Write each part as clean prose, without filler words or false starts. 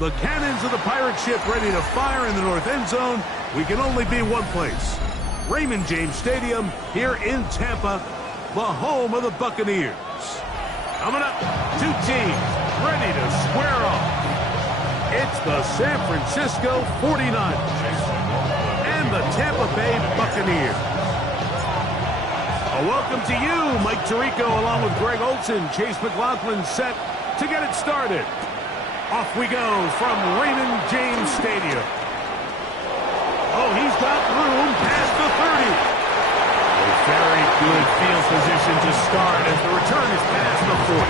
The cannons of the pirate ship ready to fire in the north end zone. We can only be one place. Raymond James Stadium here in Tampa, the home of the Buccaneers. Coming up, two teams ready to square off. It's the San Francisco 49ers and the Tampa Bay Buccaneers. A welcome to you, Mike Tirico, along with Greg Olson. Chase McLaughlin set to get it started. Off we go from Raymond James Stadium. Oh, he's got room past the 30. A very good field position to start as the return is past the 40.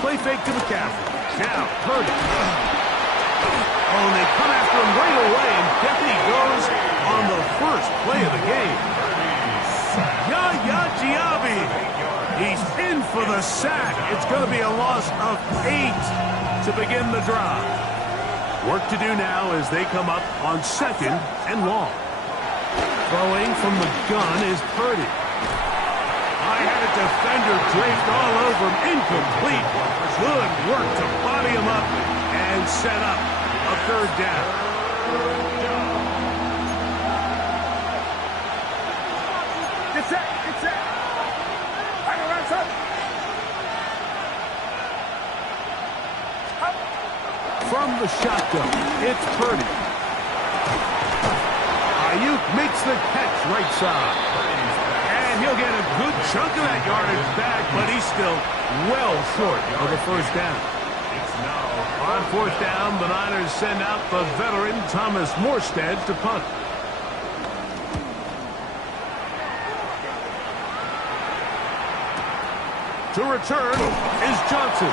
Play fake to McCaffrey. Now, Purdy. Oh, and they come after him right away, and down he goes on the first play of the game. Yaya Diaby. He's in for the sack. It's going to be a loss of 8 to begin the drive. Work to do now as they come up on 2nd and long. Throwing from the gun is Purdy. I had a defender draped all over him. Incomplete. Good work to body him up and set up a 3rd down. Get set. Get set. From the shotgun, it's Purdy. Ayuk makes the catch right side. And he'll get a good chunk of that yardage back, but he's still well short of the 1st down. On 4th down, the Niners send out the veteran Thomas Morstead to punt. To return is Johnson.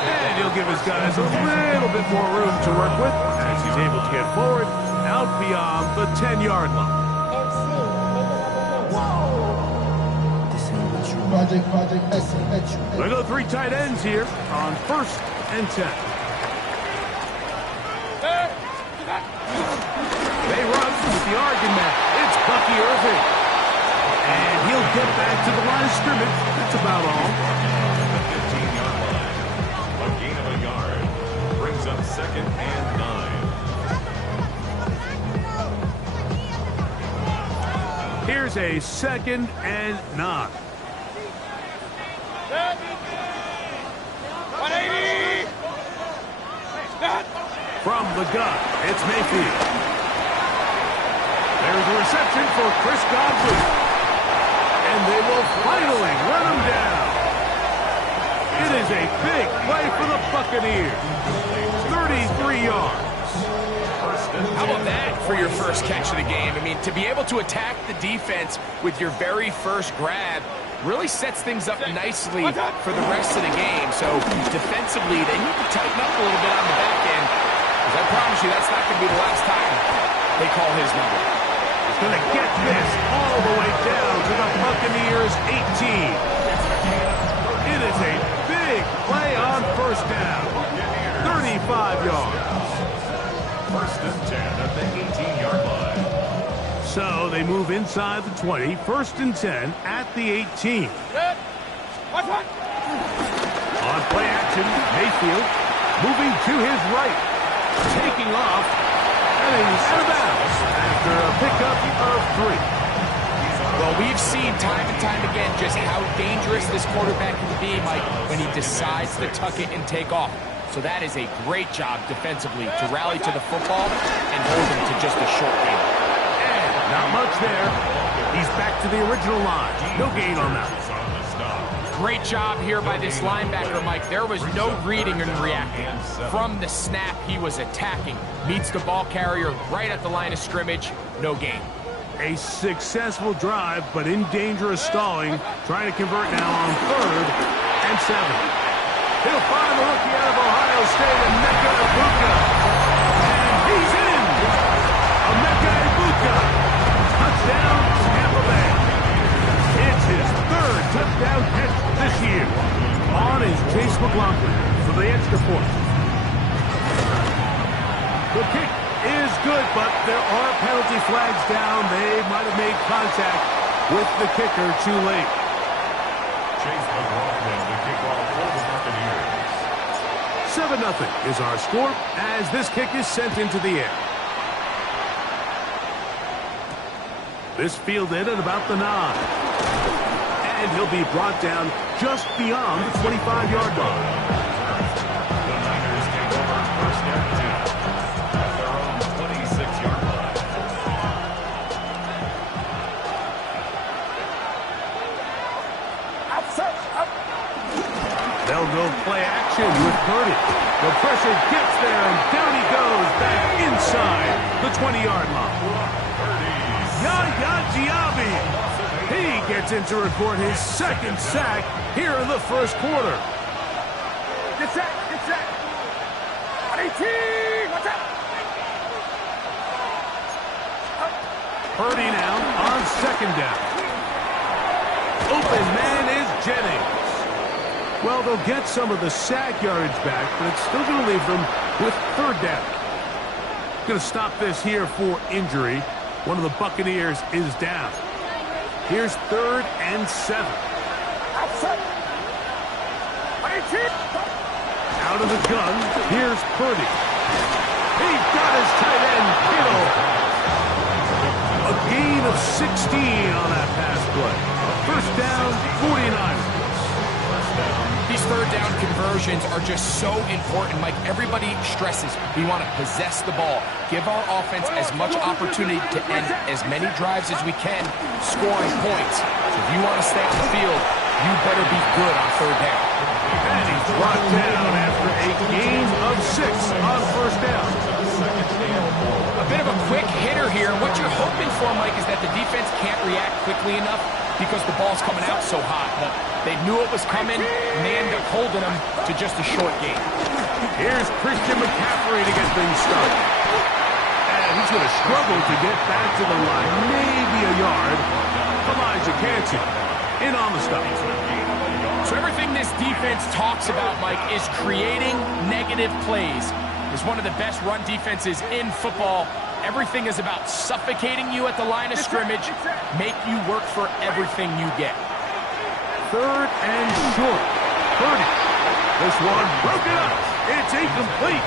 And he'll give his guys a little bit more room to work with as he's able to get forward out beyond the 10-yard line. They go 3 tight ends here on 1st and 10. They run with the argument. It's Bucky Irving. And he'll get back to the line of scrimmage. That's about all. The 15-yard line. A gain of a yard. Brings up 2nd and 9. Here's a 2nd and 9. 180! From the gun, it's Mayfield. There's a reception for Chris Godwin. And they will finally run him down. It is a big play for the Buccaneers. 33 yards. How about that for your first catch of the game? I mean, to be able to attack the defense with your very first grab really sets things up nicely for the rest of the game. So defensively, they need to tighten up a little bit on the back end. Because I promise you, that's not going to be the last time they call his number. He's going to get this all the way down to the Buccaneers' 18. It is a big play on 1st down. 35 yards. 1st and 10 at the 18-yard line. So they move inside the 20, 1st and 10 at the 18. On play action, Mayfield moving to his right, taking off, and he's out of bounds after a pickup of 3. Well, we've seen time and time again just how dangerous this quarterback can be, Mike, when he decides to tuck it and take off. So that is a great job defensively to rally to the football and hold him to just a short gain. Not much there. He's back to the original line. No gain on that. Great job here by this linebacker, Mike. There was no reading and reacting. From the snap, he was attacking. Meets the ball carrier right at the line of scrimmage. No gain. A successful drive, but in danger of stalling. Trying to convert now on 3rd and 7. He'll find the rookie out of Ohio State, Emeka Egbuka. And he's in! Emeka Egbuka. Touchdown, Tampa Bay. It's his 3rd touchdown catch this year. On is Chase McLaughlin for the extra point. good, but there are penalty flags down. They might have made contact with the kicker too late. Chase McLaughlin, the kickoff for the Buccaneers. 7-0 is our score as this kick is sent into the air. This fielded at about the 9. And he'll be brought down just beyond the 25-yard line. The Niners take over first and 10 at their own 26-yard line. They'll go play action with Purdy. The pressure gets there, and down he goes back inside the 20-yard line. Yaya Diaby. He gets in to record his second sack here in the first quarter. Get set, get set. 18, watch out. Purdy now on second down. Open man is Jennings. Well, they'll get some of the sack yardage back, but it's still going to leave them with third down. Going to stop this here for injury. One of the Buccaneers is down. Here's 3rd and 7. Out of the gun, here's Purdy. He's got his tight end, Kittle. A gain of 16 on that pass play. First down, 49ers. These third down conversions are just so important, Mike. Everybody stresses we want to possess the ball, give our offense as much opportunity to end as many drives as we can, scoring points. So if you want to stay on the field, you better be good on third down. And he's brought down after a gain of 6 on first down. A bit of a quick hitter here. What you're hoping for, Mike, is that the defense can't react quickly enough because the ball's coming out so hot. But they knew it was coming, and they end up holding them to just a short gain. Here's Christian McCaffrey to get things started. And he's going to struggle to get back to the line, maybe a yard. Elijah Cansey in on the stop. So everything this defense talks about, Mike, is creating negative plays. It's one of the best run defenses in football. Everything is about suffocating you at the line of scrimmage, make you work for everything you get. 3rd and short. Purdy. This one broken up. It's incomplete.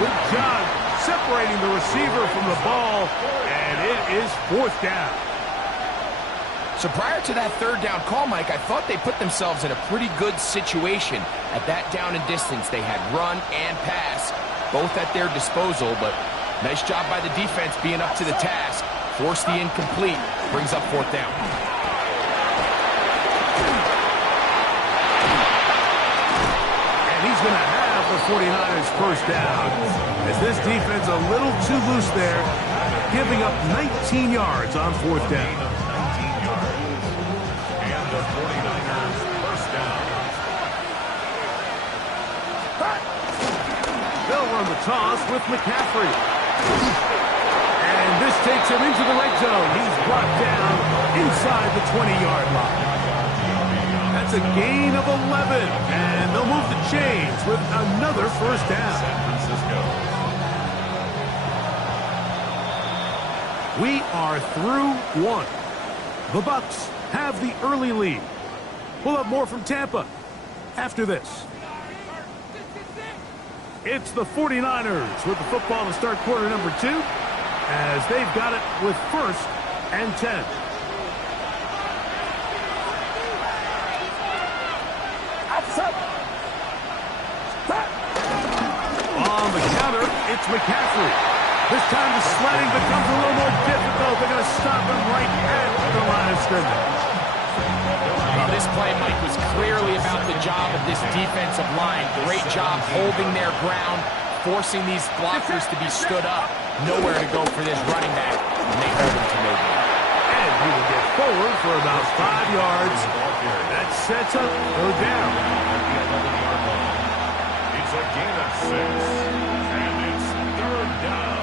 Good job separating the receiver from the ball, and it is 4th down. So prior to that third down call, Mike, I thought they put themselves in a pretty good situation at that down and distance. They had run and pass, both at their disposal, but nice job by the defense being up to the task. Forced the incomplete, brings up 4th down. And he's going to have the 49ers first down, as this defense a little too loose there, giving up 19 yards on 4th down. And the 49ers first down. They'll run the toss with McCaffrey. And this takes him into the red zone. He's brought down inside the 20-yard line. That's a gain of 11. And they'll move the chains with another first down. San Francisco. We are through 1. The Bucs have the early lead. We'll have more from Tampa after this. It's the 49ers with the football to start quarter number 2, as they've got it with 1st and 10. On the counter, it's McCaffrey. This time the sledding becomes a little more difficult. They're going to stop him right at the line of scrimmage. Well, this play, Mike, was clearly about the job of this defensive line. Great job holding their ground, forcing these blockers to be stood up. Nowhere to go for this running back, and they hold him to no gain. And he will get forward for about 5 yards. That sets up third down. At the 11-yard line. It's a gain of 6, and it's 3rd down.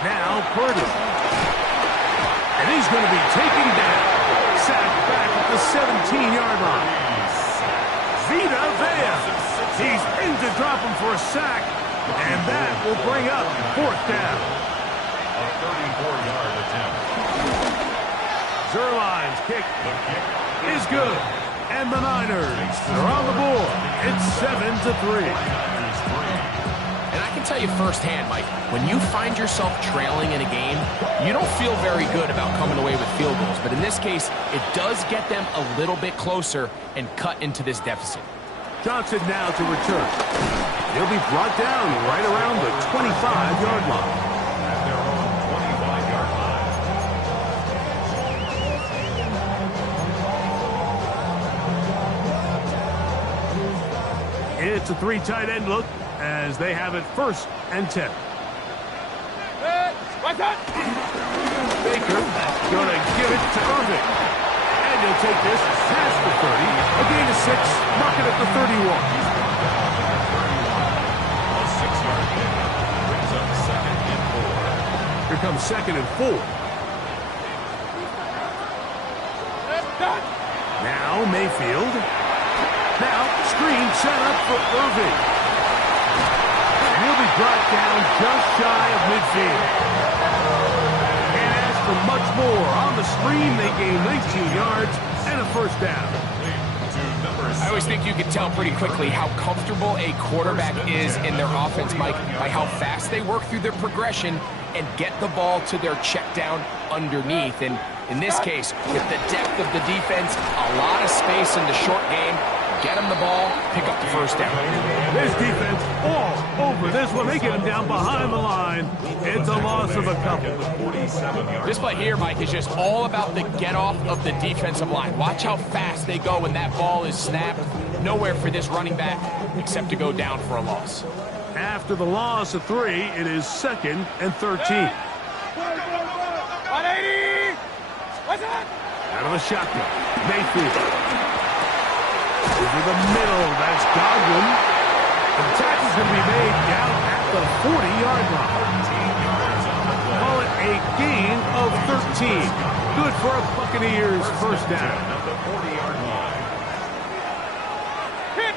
Now Purdy. And he's going to be taken down. Sacked back at the 17-yard line. Vita Vea. He's in to drop him for a sack, and that will bring up 4th down. A 34-yard attempt. Zerline's kick is good, and the Niners are on the board. It's 7-3. And I can tell you firsthand, Mike, when you find yourself trailing in a game, you don't feel very good about coming away with field goals. But in this case, it does get them a little bit closer and cut into this deficit. Johnson now to return. He'll be brought down right around the 25-yard line. At their own 25-yard line. It's a 3 tight end look as they have it 1st and 10. Baker gonna give it to Irving. And he'll take this past the 30. A gain of 6, mark it at the 31. A 6-yard pickup brings up 2nd and 4. Here comes 2nd and 4. Now Mayfield. Now screen set up for Irving. And he'll be brought down just shy of midfield. Can't ask for much more. On the screen, they gain 19 yards and a 1st down. I always think you can tell pretty quickly how comfortable a quarterback is in their offense, Mike, by how fast they work through their progression and get the ball to their check down underneath. And in this case, with the depth of the defense, a lot of space in the short game, get them the ball, pick up the 1st down. This defense all over this one. They get him down behind the line. It's a loss of a couple. This play here, Mike, is just all about the get-off of the defensive line. Watch how fast they go when that ball is snapped. Nowhere for this running back except to go down for a loss. After the loss of 3, it is 2nd and 13. 180! What's that? Out of the shotgun, Mayfield. Over the middle, that's Godwin. The tackle's going to be made down at the 40-yard line. Call it a gain of 13. Good for a Buccaneers 1st down. At the 40-yard line. Hit!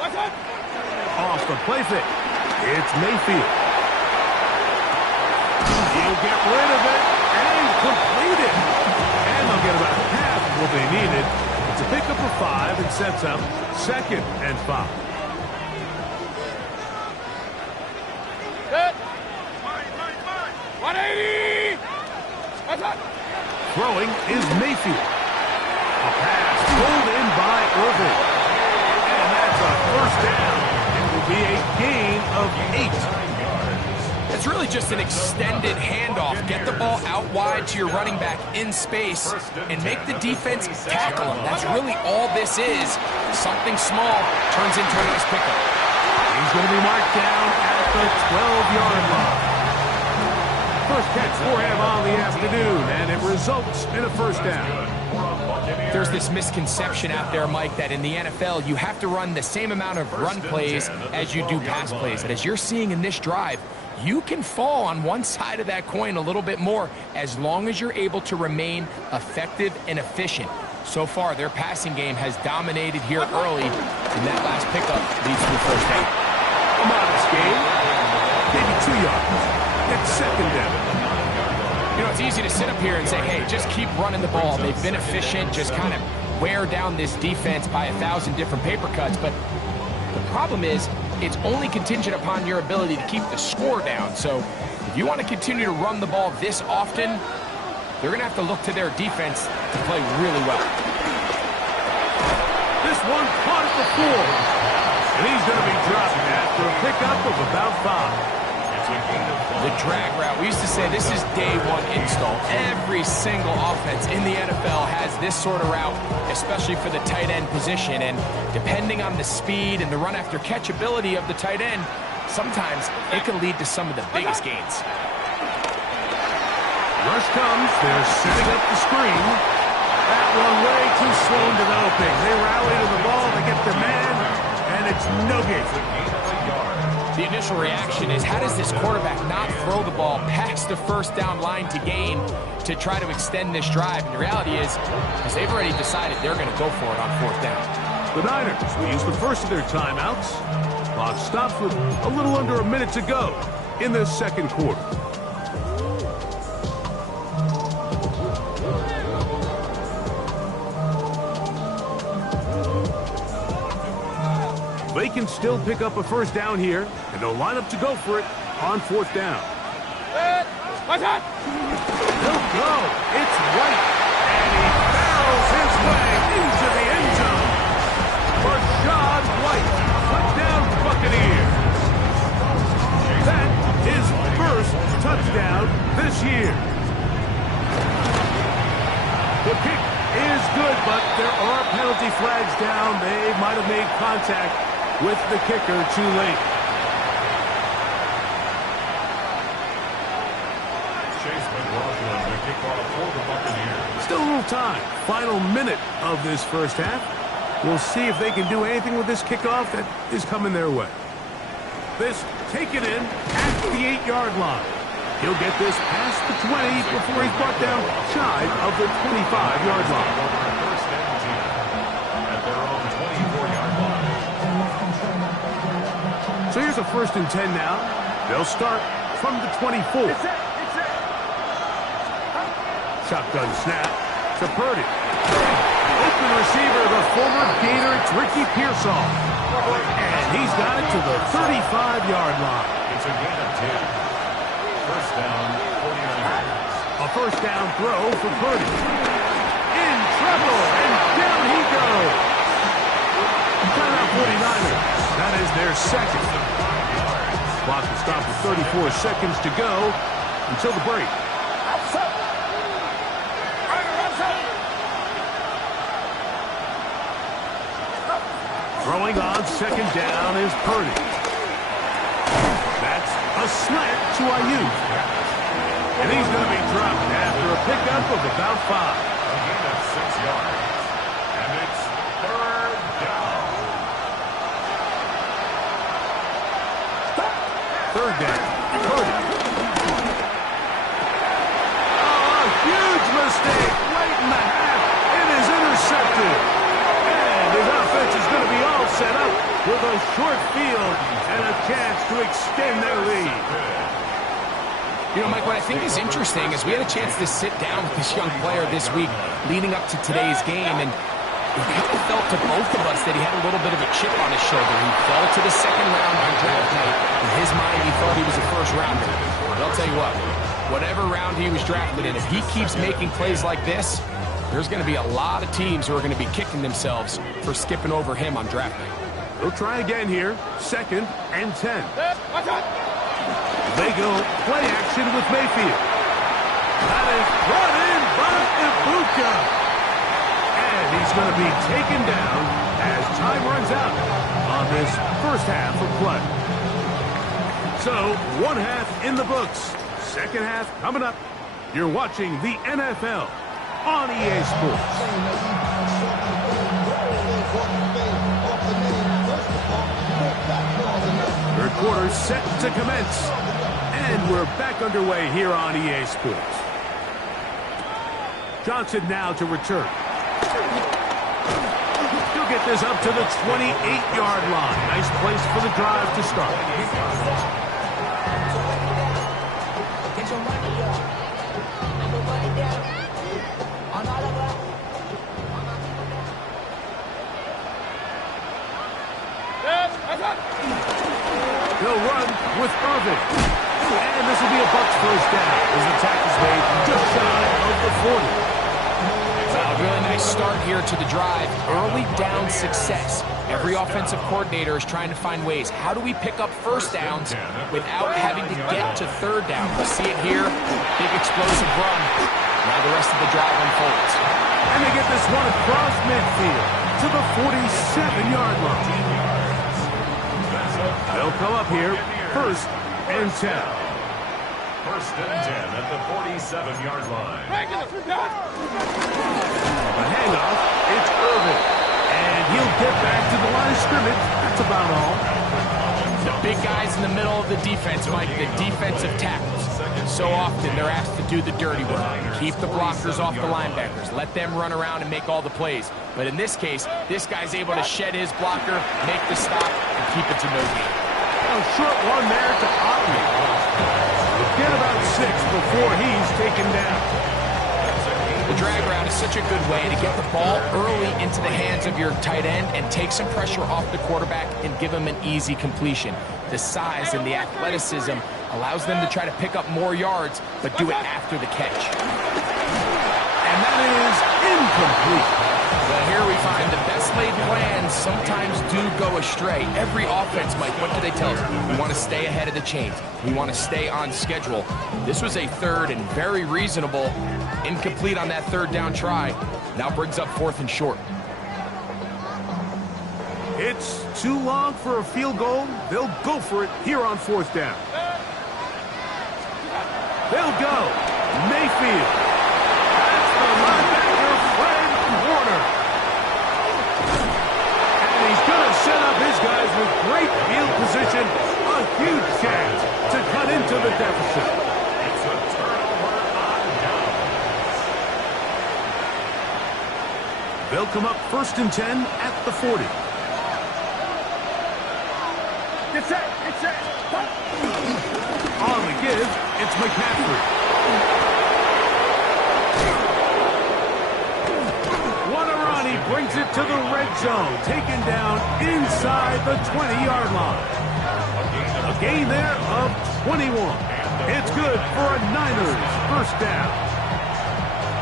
What's that? Off the play fake. It's Mayfield. He'll get rid of it and complete it. And they'll get about half of what they needed. It's a pickup of 5 and sets up 2nd and 5. Hit! 180! What's that? Throwing is Mayfield. A pass pulled in by Irving. And that's a 1st down. It will be a gain of 8. It's really just an extended handoff. Get the ball out wide to your running back in space and make the defense tackle him. That's really all this is. Something small turns into a nice pickup. He's going to be marked down at the 12-yard line. 1st catch for him on the afternoon, and it results in a 1st down. There's this misconception out there, Mike, that in the NFL you have to run the same amount of run plays as you do pass plays. And as you're seeing in this drive, you can fall on one side of that coin a little bit more as long as you're able to remain effective and efficient. So far, their passing game has dominated here early, and that last pickup leads to a 1st down. A modest game, maybe 2 yards. It's 2nd down. You know, it's easy to sit up here and say, hey, just keep running the ball. They've been efficient, just kind of wear down this defense by 1,000 different paper cuts. But the problem is, it's only contingent upon your ability to keep the score down. So if you want to continue to run the ball this often, they're going to have to look to their defense to play really well. This one caught at the 4. And he's going to be dropped after a pickup of about 5. The drag route. We used to say this is day 1 install. Every single offense in the NFL has this sort of route, especially for the tight end position. And depending on the speed and the run after catch ability of the tight end, sometimes it can lead to some of the biggest gains. Rush comes. They're setting up the screen. That one way too slow in developing. They rally to the ball. They get their man, and it's no gain. The initial reaction is, how does this quarterback not throw the ball past the first down line to gain to try to extend this drive? And the reality is they've already decided they're going to go for it on fourth down. The Niners will use the first of their timeouts. Clock stops with a little under a minute to go in the second quarter. They can still pick up a first down here, and they'll line up to go for it on fourth down. What's that? He'll go. It's White, and he barrels his way into the end zone. Rashad White, touchdown Buccaneers. That is first touchdown this year. The kick is good, but there are penalty flags down. They might have made contact with the kicker too late. Still a little time. Final minute of this first half. We'll see if they can do anything with this kickoff that is coming their way. This taken in at the 8-yard line. He'll get this past the 20 before he's brought down shy of the 25-yard line. First and 10 at their own 24-yard line. So here's a 1st and 10 now. They'll start from the 24. Shotgun snap to Purdy. Open receiver, the former Gator, it's Ricky Pearsall. And he's got it to the 35-yard line. It's a gain of 10. First down, 49ers. A first down throw for Purdy. In trouble, and down he goes. Timeout 49ers. That is their second. Clock will stop with 34 seconds to go until the break. Throwing on second down is Purdy. That's a slant to Ayuk. And he's going to be dropped after a pickup of about 5. A gain of 6 yards. And it's third down. Third down. Purdy. Oh, a huge mistake late in the half. It is intercepted. And his offense is going to be all set up with a short field and a chance to extend their lead. You know, Mike, what I think is interesting is we had a chance to sit down with this young player this week leading up to today's game, and it kind of felt to both of us that he had a little bit of a chip on his shoulder. He fell to the second round on draft night. In his mind, he thought he was a first rounder. But I'll tell you what, whatever round he was drafted in, if he keeps making plays like this, there's going to be a lot of teams who are going to be kicking themselves for skipping over him on draft night. They'll try again here. 2nd and 10. What's that? They go play action with Mayfield. That is brought in by Ibuka. And he's going to be taken down as time runs out on this first half of play. So, one half in the books. Second half coming up. You're watching the NFL on EA Sports. Third quarter set to commence. And we're back underway here on EA Sports. Johnson now to return. He'll get this up to the 28-yard line. Nice place for the drive to start. He'll run with Irvin. And this will be a Bucs first down as the tackle's made just shy of the 40. A really nice start here to the drive. Early down success. Every offensive coordinator is trying to find ways. How do we pick up first downs without having to get to third down? We see it here. Big explosive run. Now the rest of the drive unfolds. And they get this one across midfield to the 47-yard line. They'll come up here, 1st and 10. 1st and 10 at the 47-yard line. A handoff, it's Irvin. And he'll get back to the line of scrimmage. That's about all. big guys in the middle of the defense, Mike, the defensive tackles. So often they're asked to do the dirty work. Keep the blockers off the linebackers. Let them run around and make all the plays. But in this case, this guy's able to shed his blocker, make the stop, and keep it to no gain. A short one there to Otley. Get about 6 before he's taken down. The drag route is such a good way to get the ball early into the hands of your tight end and take some pressure off the quarterback and give him an easy completion. The size and the athleticism allows them to try to pick up more yards, but do it after the catch. And that is incomplete. Well, here we find the best laid plans sometimes do go astray. Every offense, Mike, what do they tell us? We want to stay ahead of the chains. We want to stay on schedule. This was a third and very reasonable. Incomplete on that third down try. Now brings up 4th and short. It's too long for a field goal. They'll go for it here on 4th down. They'll go. Mayfield. That's the linebacker, Fred Warner. And he's going to set up his guys with great field position. A huge chance to cut into the deficit. It's a turnover on downs. They'll come up 1st and 10 at the 40. Get set. Get set. On the give, it's McCaffrey. What a run. He brings it to the red zone. Taken down inside the 20-yard line. A gain there of 21. It's good for a Niners first down.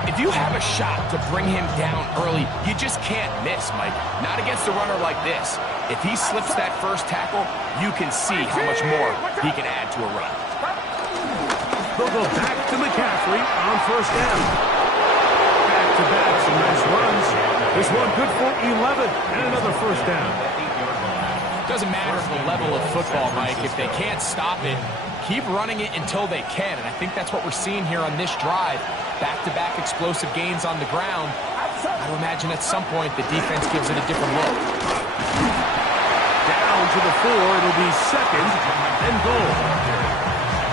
If you have a shot to bring him down early, you just can't miss, Mike. Not against a runner like this. If he slips that first tackle, you can see how much more he can add to a run. They'll go back to McCaffrey on 1st down. Back-to-back, some nice runs. This one good for 11 and another 1st down. Doesn't matter the level of football, Mike. If they can't stop it, keep running it until they can. And I think that's what we're seeing here on this drive. Back-to-back explosive gains on the ground. I would imagine at some point the defense gives it a different look. Down to the 4, it'll be 2nd and goal.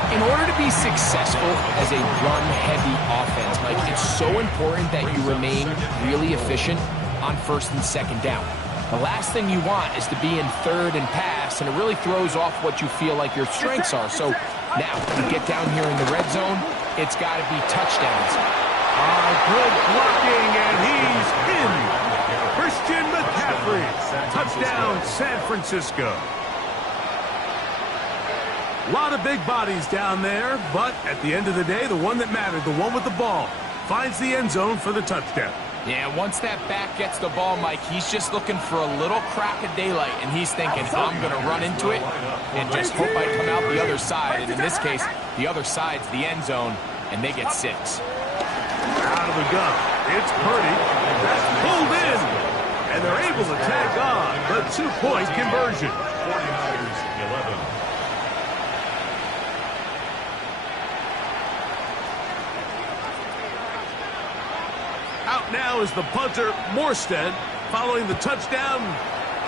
In order to be successful as a run-heavy offense, Mike, it's so important that you remain really efficient on 1st and 2nd down. The last thing you want is to be in 3rd and pass, and it really throws off what you feel like your strengths are. So now, you get down here in the red zone, it's got to be touchdowns. Good blocking, and he's in. Christian McCaffrey. Touchdown, San Francisco. A lot of big bodies down there, but at the end of the day, the one that mattered, the one with the ball, finds the end zone for the touchdown. Yeah, once that back gets the ball, Mike, he's just looking for a little crack of daylight, and he's thinking, I'm going to run into it and just hope I come out the other side. And in this case, the other side's the end zone, and they get 6. Out of the gun, it's Purdy. That's pulled in, and they're able to tack on the 2-point conversion. 49ers 11. Out now is the punter, Morstead. Following the touchdown,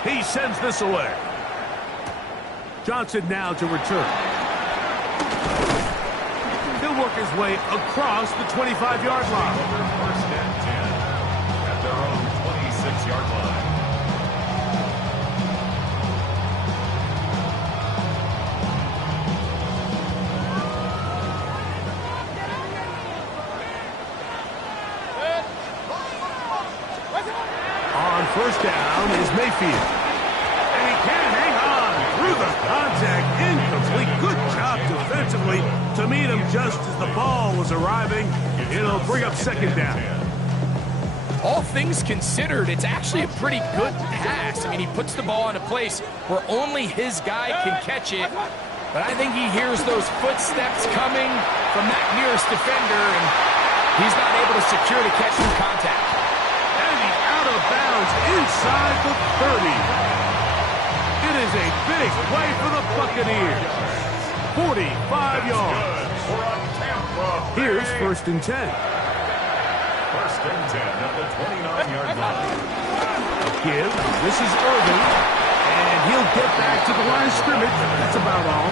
he sends this away. Johnson now to return. He'll work his way across the 25-yard line. 1st and 10 at their own 26-yard line. On 1st down is Mayfield. And he can't hang on through the contact. Incomplete. Good job defensively to meet him just as the ball was arriving. It'll bring up 2nd down. All things considered, it's actually a pretty good pass. I mean, he puts the ball in a place where only his guy can catch it. But I think he hears those footsteps coming from that nearest defender, and he's not able to secure the catch through contact. And he's out of bounds inside the 30. It is a big play for the Buccaneers. 45 yards. Here's 1st and 10. 1st and 10 at the 29-yard line. Give. This is Irvin. And he'll get back to the line of scrimmage. That's about all.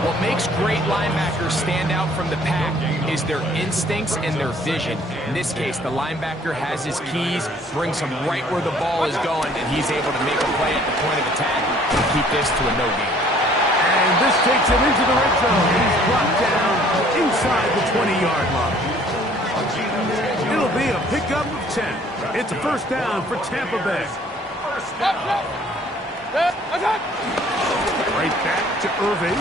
What makes great linebackers stand out from the pack is their instincts and their vision. In this case, the linebacker has his keys, brings him right where the ball is going, and he's able to make a play at the point of attack and keep this to a no gain. And this takes him into the red zone. He's brought down inside the 20-yard line. It'll be a pickup of 10. It's a first down for Tampa Bay. Right back to Irving.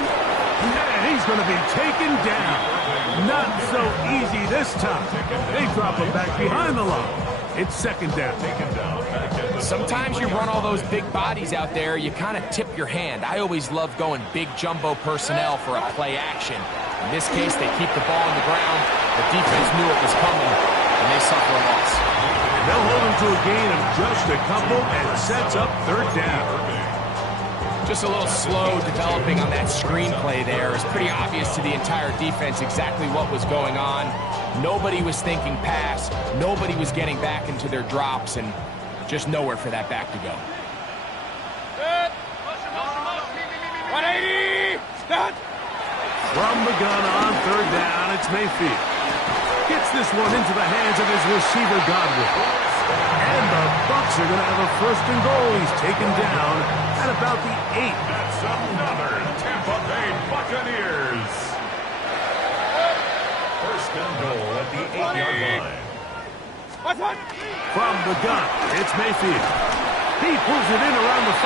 And he's going to be taken down. Not so easy this time. They drop him back behind the line. It's second down. Sometimes you run all those big bodies out there, you kind of tip your hand. I always love going big jumbo personnel for a play action. In this case, they keep the ball on the ground. The defense knew it was coming, and they suffer a loss. They'll hold him to a gain of just a couple and sets up third down. Just a little slow developing on that screenplay there. It's pretty obvious to the entire defense exactly what was going on. Nobody was thinking pass. Nobody was getting back into their drops, and just nowhere for that back to go. 180! Start! From the gun on third down, it's Mayfield. Gets this one into the hands of his receiver, Godwin. And the Bucs are going to have a first and goal. He's taken down at about the 8. That's another Tampa Bay Buccaneers. First and goal at the 8-yard line. From the gun, it's Mayfield. He pulls it in around the 5.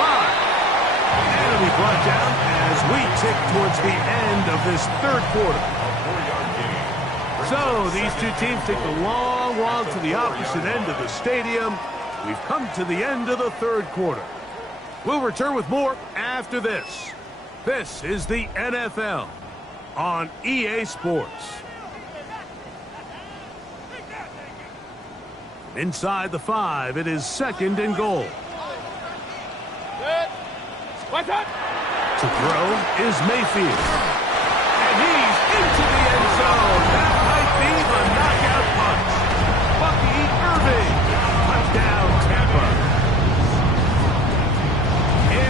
And it'll be brought down as we tick towards the end of this third quarter. So these two teams take the long walk to the opposite end of the stadium. We've come to the end of the third quarter. We'll return with more after this. This is the NFL on EA Sports. Inside the 5, it is second and goal. To throw is Mayfield. And he's into the end zone. That might be the knockout punch. Bucky Irving. Touchdown, Tampa.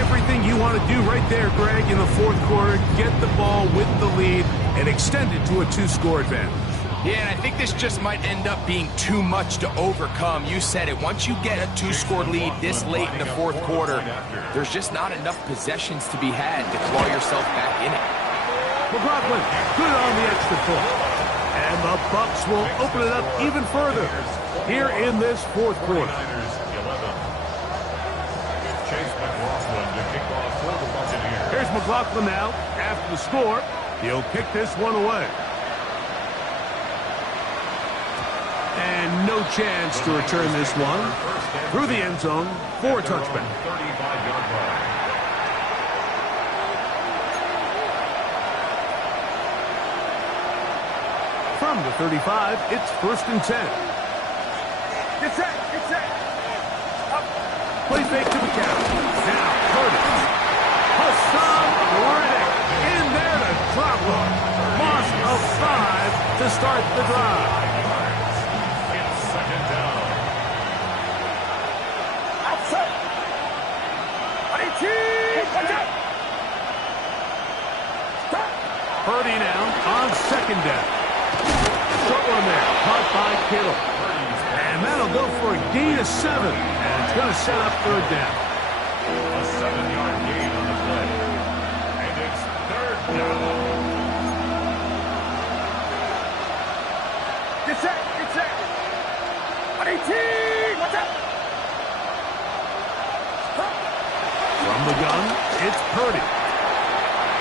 Everything you want to do right there, Greg, in the fourth quarter. Get the ball with the lead and extend it to a 2-score advantage. Yeah, and I think this just might end up being too much to overcome. You said it. Once you get a 2-score lead this late in the fourth quarter, there's just not enough possessions to be had to claw yourself back in it. McLaughlin, good on the extra point. And the Bucs will open it up even further here in this fourth quarter. Here's McLaughlin now. After the score, he'll kick this one away. And no chance to return this one through the end zone for a touchback. From the 35, it's first and 10. Get set! Get set! Play fake to the count. Now, Curtis. Hassan Reddick in there to drop one. Loss of 5 to start the drive. Purdy now on second down. Short one there, caught by Kittle. And that'll go for a gain of 7. And it's going to set up third down. A 7-yard gain on the play. And it's third down. Get set! Get set! 118! Watch out! From the gun, it's Purdy.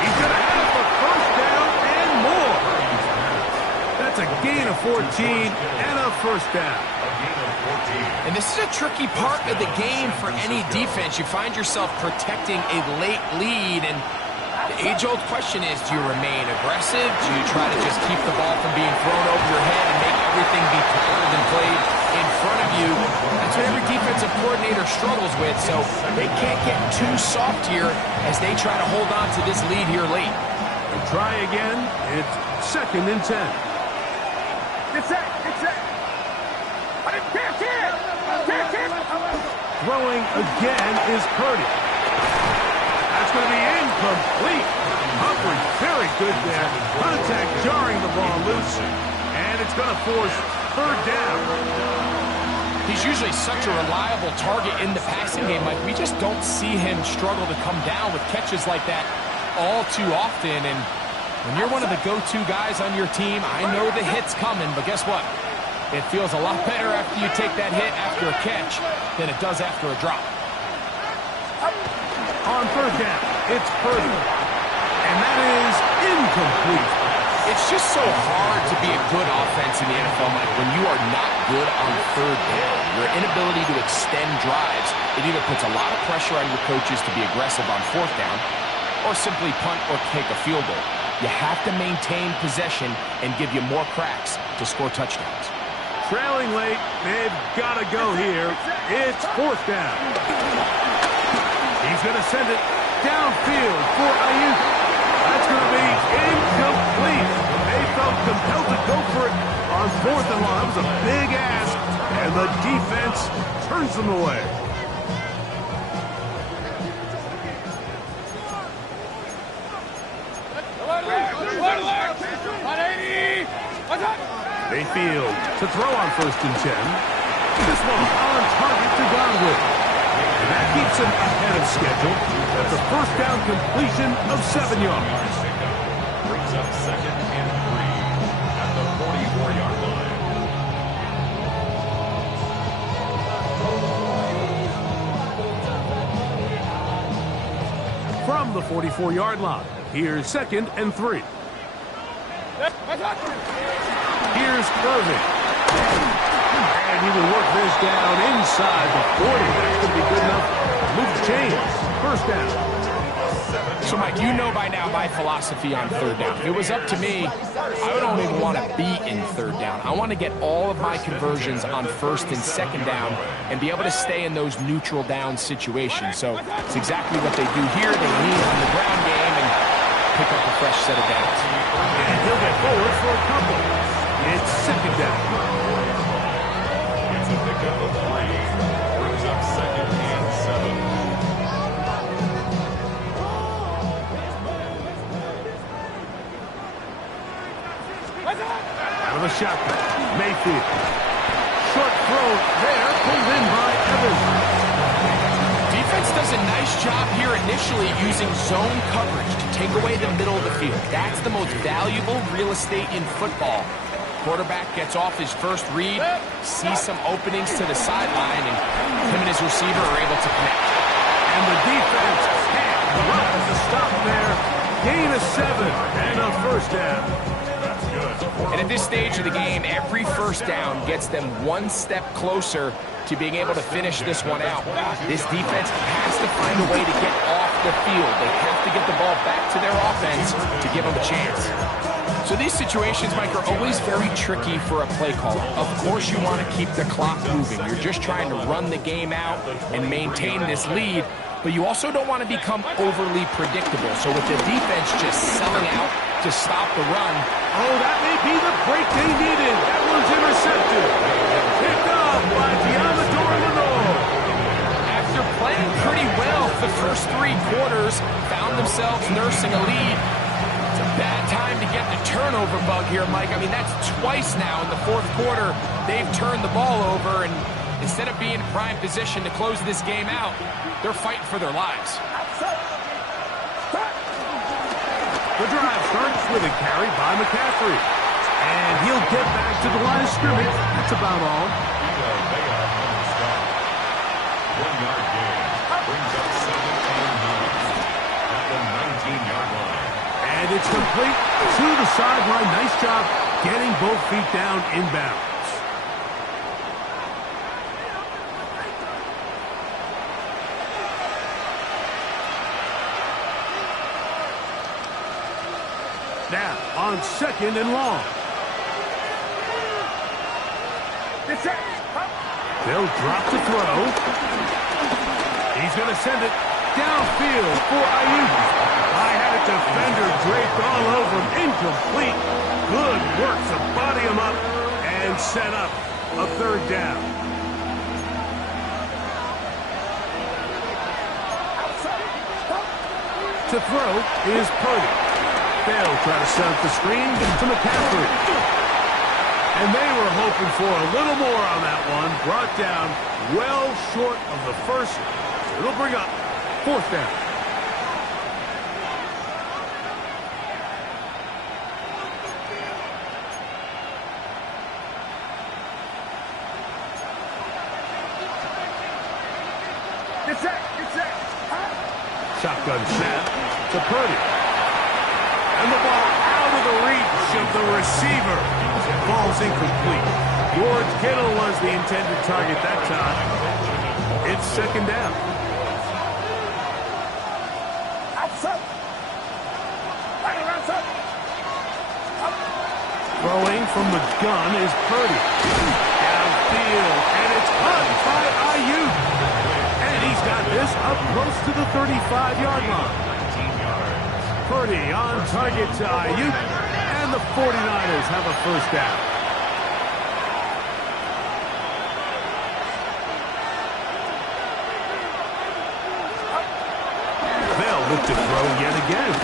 He's going to have it for first down and more. That's a gain of 14 and a first down. And this is a tricky part of the game for any defense. You find yourself protecting a late lead, and the age-old question is, do you remain aggressive? Do you try to just keep the ball from being thrown over your head and make everything be cleared and played in front of you? That's what every defensive coordinator struggles with, so they can't get too soft here as they try to hold on to this lead here late. And try again. It's second and 10. Get set! Get set! Throwing again is Purdy. incomplete. Humphrey very good there. Contact jarring the ball loose. And it's going to force third down. He's usually such a reliable target in the passing game, Mike. We just don't see him struggle to come down with catches like that all too often. And when you're one of the go-to guys on your team, I know the hit's coming, but guess what? It feels a lot better after you take that hit after a catch than it does after a drop. On third down, it's Purdy. And that is incomplete. It's just so hard to be a good offense in the NFL, Mike, when you are not good on third down. Your inability to extend drives, it either puts a lot of pressure on your coaches to be aggressive on fourth down or simply punt or take a field goal. You have to maintain possession and give you more cracks to score touchdowns. Trailing late, they've got to go here. It's fourth down. He's going to send it downfield for Ayuk. That's going to be incomplete. They felt compelled to go for it on fourth and long. That was a big ask, and the defense turns them away. Mayfield to throw on 1st and 10. This one on target to Godwin. And that keeps him ahead of schedule. That's a first down completion of 7 yards. Brings up 2nd and 3 at the 44-yard line. From the 44-yard line, here's 2nd and 3. Here's Irving. And he will work this down inside the 40. That's going to be good enough to move the chains. First down. So, Mike, you know by now my philosophy on third down. If it was up to me, I would only want to be in third down. I want to get all of my conversions on 1st and 2nd down and be able to stay in those neutral down situations. So it's exactly what they do here. They lean on the ground game and pick up a fresh set of downs. And he'll get forward for a couple. It's 2nd down. It's a pickup of 3. Brings up 2nd and 7. Out of the shotgun, Mayfield. Short throw there, pulled in by Evans. Defense does a nice job here initially using zone coverage to take away the middle of the field. That's the most valuable real estate in football. Quarterback gets off his first read, sees some openings to the sideline, and him and his receiver are able to connect. And the defense can't run to stop there. Gain of 7 and a first down. And at this stage of the game, every first down gets them one step closer to being able to finish this one out. This defense has to find a way to get off the field. They have to get the ball back to their offense to give them a chance. So these situations, Mike, are always very tricky for a play caller. Of course you want to keep the clock moving. You're just trying to run the game out and maintain this lead, but you also don't want to become overly predictable. So with the defense just selling out to stop the run. Oh, that may be the break they needed. That one's intercepted. Picked up by Diamador Lenore. After playing pretty well the first 3 quarters, found themselves nursing a lead. It's a bad time to get the turnover bug here, Mike. I mean, that's twice now in the 4th quarter. They've turned the ball over, and instead of being in prime position to close this game out, they're fighting for their lives. The drive starts with a carry by McCaffrey. And he'll get back to the line of scrimmage. That's about all. 1-yard gain. Brings up 7th and 9 at the 19-yard line. And it's complete to the sideline. Nice job getting both feet down inbounds. Now on 2nd and long. They'll drop to throw. He's going to send it downfield for Ayuk. I had a defender draped all over him. Incomplete. Good work to body him up and set up a 3rd down. To To throw is Purdy. They'll try to set up the screen to McCaffrey. And they were hoping for a little more on that one. Brought down well short of the first. It'll bring up 4th down. Get set. Get set. Shotgun snap to Purdy. And the ball out of the reach of the receiver. Ball's incomplete. George Kittle was the intended target that time. It's 2nd down. Outside. Right around side. Throwing from the gun is Purdy. Downfield, and it's caught by Ayuk. And he's got this up close to the 35-yard line. Purdy on target to Ayuk, and the 49ers have a 1st down. They'll look to throw yet again.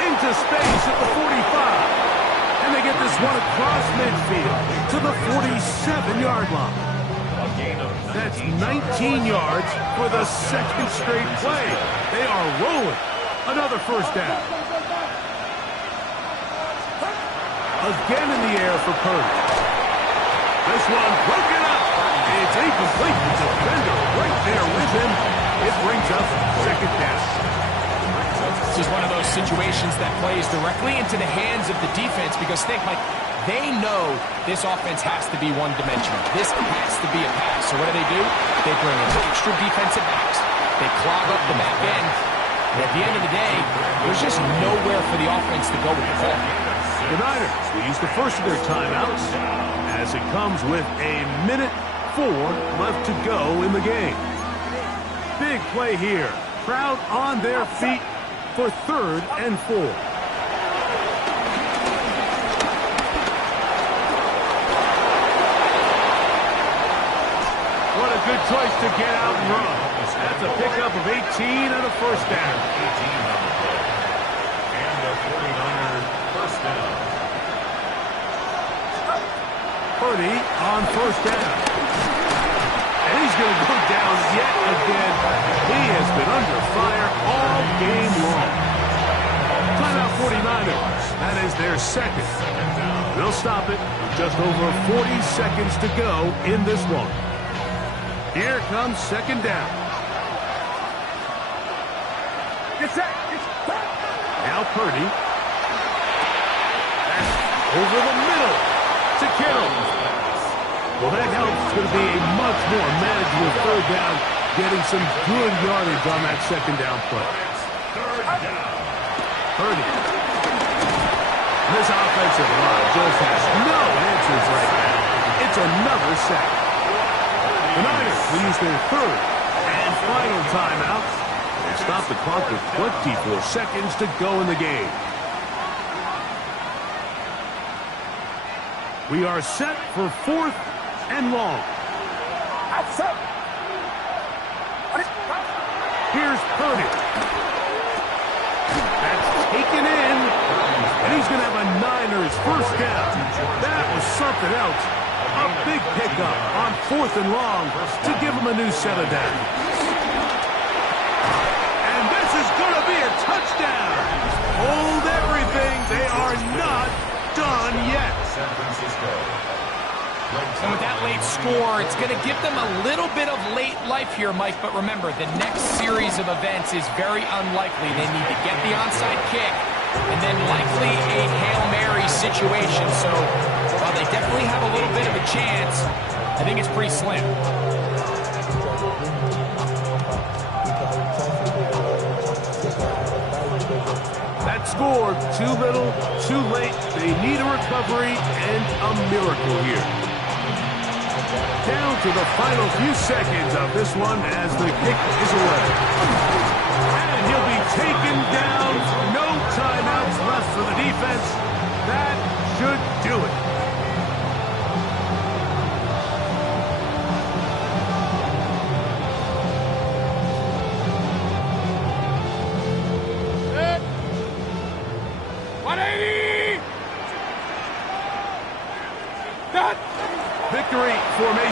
Into space at the 45. And they get this one across midfield to the 47-yard line. That's 19 yards for the 2nd straight play. They are rolling. Another 1st down. Again in the air for Purdy. This one broken up. It's incomplete. The defender right there with him. It brings up 2nd down. This is one of those situations that plays directly into the hands of the defense because think, like, they know this offense has to be one-dimensional. This has to be a pass. So what do? They bring in extra defensive backs. They clog up the back end. And at the end of the day, there's just nowhere for the offense to go with the ball. The Niners will use the first of their timeouts as it comes with 1:04 left to go in the game. Big play here. Crowd on their feet for 3rd and 4. What a good choice to get out and run. That's a pickup of 18 and a 1st down. 18 on the play. And the 49ers 1st down. Purdy on 1st down. And he's going to go down yet again. He has been under fire all game long. Timeout 49ers. That is their 2nd. They'll stop it with just over 40 seconds to go in this one. Here comes 2nd down. Get set. Now Purdy. That's over the middle to Kittle. Well, that helps. It's going to be a much more manageable 3rd down, getting some good yardage on that 2nd down play. 3rd down. Purdy. This offensive line just has no answers right now. It's another sack. The Niners will use their 3rd and final timeout. They stop the clock with 24 seconds to go in the game. We are set for 4th and long. Outside. Here's Purdy. That's taken in. And he's going to have a Niners 1st down. That was something else. A big pickup on 4th and long to give him a new set of downs. And this is going to be a touchdown. Hold everything. They are not done yet. San Francisco. And with that late score, it's going to give them a little bit of late life here, Mike. But remember, the next series of events is very unlikely. They need to get the onside kick and then likely a Hail Mary situation. So while they definitely have a little bit of a chance, I think it's pretty slim. That score, too little, too late. They need a recovery and a miracle here. Down to the final few seconds of this one as the kick is away. And he'll be taken down. No timeouts left for the defense. That should do it.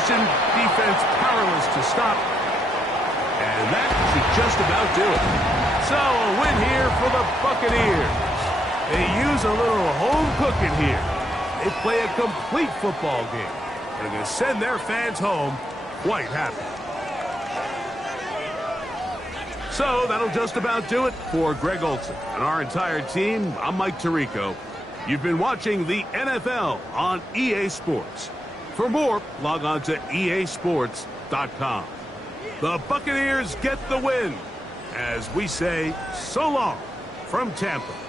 possession, defense powerless to stop. And that should just about do it. So a win here for the Buccaneers. They use a little home cooking here. They play a complete football game. They're going to send their fans home quite happy. So that'll just about do it for Greg Olson and our entire team. I'm Mike Tirico. You've been watching the NFL on EA Sports. For more, log on to easports.com. The Buccaneers get the win as we say so long from Tampa.